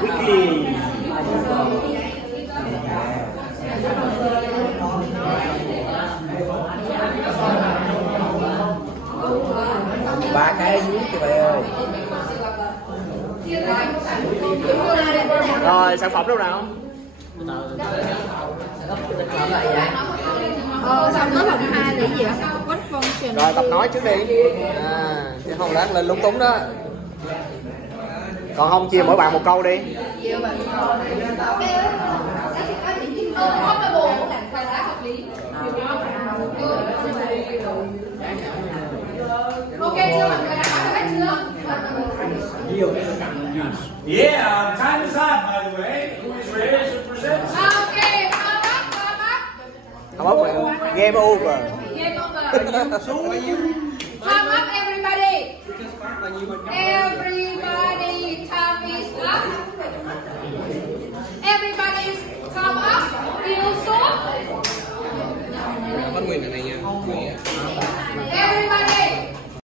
Wiki. Ba cái dưới kìa bạn ơi. Rồi sản phẩm đâu nào? Xong tới vòng 2 là gì ạ? What function? Rồi tập nói trước đi. Chứ không lát lên lúng túng đó. Còn không chia mỗi bạn một câu đi. Ok chưa mọi người đã có hết chưa? Yeah, time is up, by the way. Who is ready to present? Ok, Không ốc game over. game over. Time up everybody. Everybody, time is up. Everybody's time up. Yêu số. Bắt nguyên này nha. Everybody.